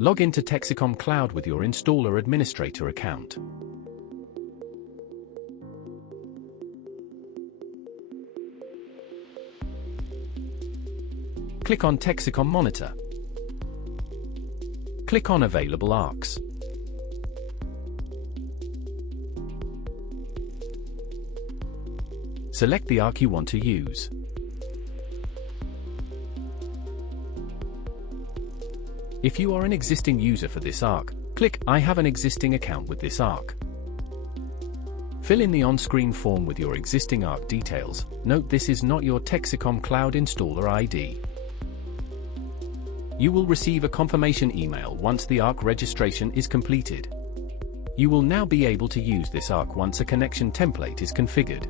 Log into Texicom Cloud with your installer administrator account. Click on Texicom Monitor. Click on Available ARCs. Select the ARC you want to use. If you are an existing user for this ARC, click I have an existing account with this ARC. Fill in the on-screen form with your existing ARC details. Note this is not your Texicom Cloud installer ID. You will receive a confirmation email once the ARC registration is completed. You will now be able to use this ARC once a connection template is configured.